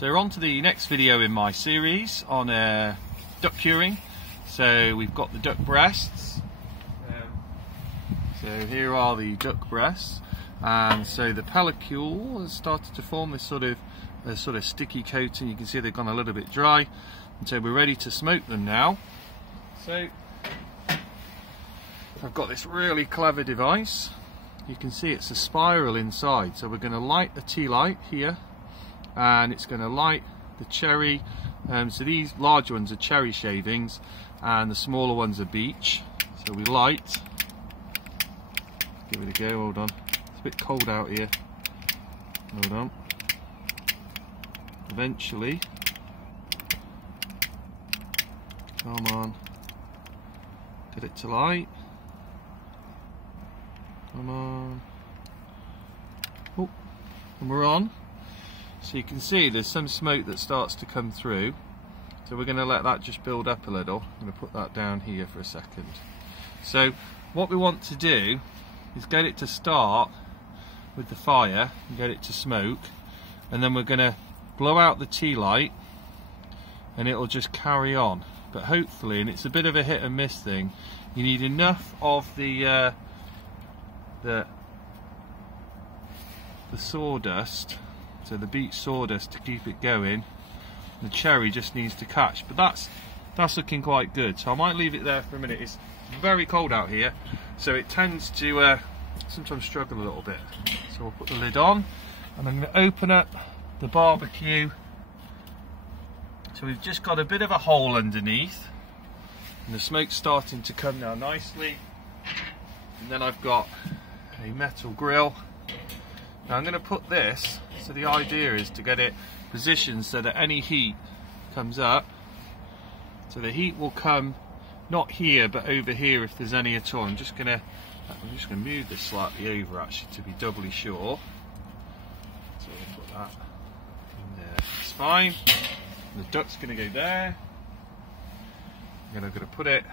So we're on to the next video in my series on duck curing. So we've got the duck breasts. So here are the duck breasts, and so the pellicule has started to form this sort of sticky coating. You can see they've gone a little bit dry, and so we're ready to smoke them now. So I've got this really clever device. You can see it's a spiral inside, so we're going to light the tea light here, and it's going to light the cherry. So these large ones are cherry shavings and the smaller ones are beech. So we light, give it a go, hold on, it's a bit cold out here, hold on. Eventually, come on, get it to light, come on, oh, and we're on. So you can see there's some smoke that starts to come through, so we're going to let that just build up a little. I'm going to put that down here for a second. So what we want to do is get it to start with the fire and get it to smoke, and then we're going to blow out the tea light and it'll just carry on. But hopefully, and it's a bit of a hit and miss thing, you need enough of the sawdust, so the beech sawdust, to keep it going. The cherry just needs to catch, but that's looking quite good. So I might leave it there for a minute. It's very cold out here, so it tends to sometimes struggle a little bit. So we'll put the lid on, and I'm going to open up the barbecue. So we've just got a bit of a hole underneath, and the smoke's starting to come now nicely. And then I've got a metal grill. Now I'm going to put this, so the idea is to get it positioned so that any heat comes up, so the heat will come not here but over here if there's any at all. I'm just going to move this slightly over actually to be doubly sure. So we'll put that in there, it's fine. And the duck's going to go there. I'm going to put it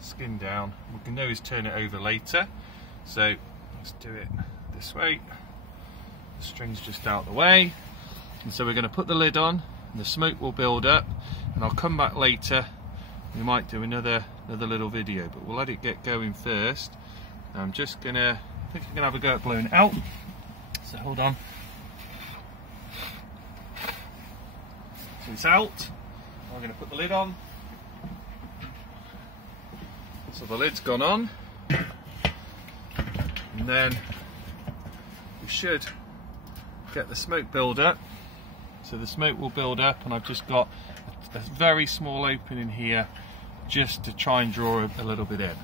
skin down. We can always turn it over later, so let's do it this way. The string's just out the way, and so we're going to put the lid on, and the smoke will build up, and I'll come back later. We might do another little video, but we'll let it get going first. I'm just gonna, I think I'm gonna have a go at blowing it out. So hold on. So it's out. I'm gonna put the lid on. So the lid's gone on, and then we should get the smoke build up. So the smoke will build up, and I've just got a very small opening here just to try and draw a little bit in.